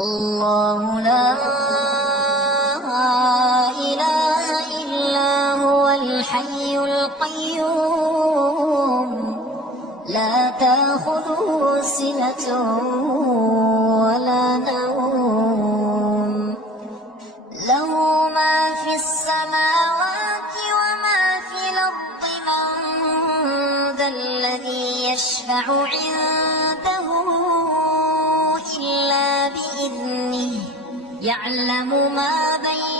الله لا إله إلا هو الحي القيوم لا تأخذه سنة ولا نوم له ما في السماوات وما في الأرض من ذا الذي يشفع عنده إلا بإذنه يعلم ما بين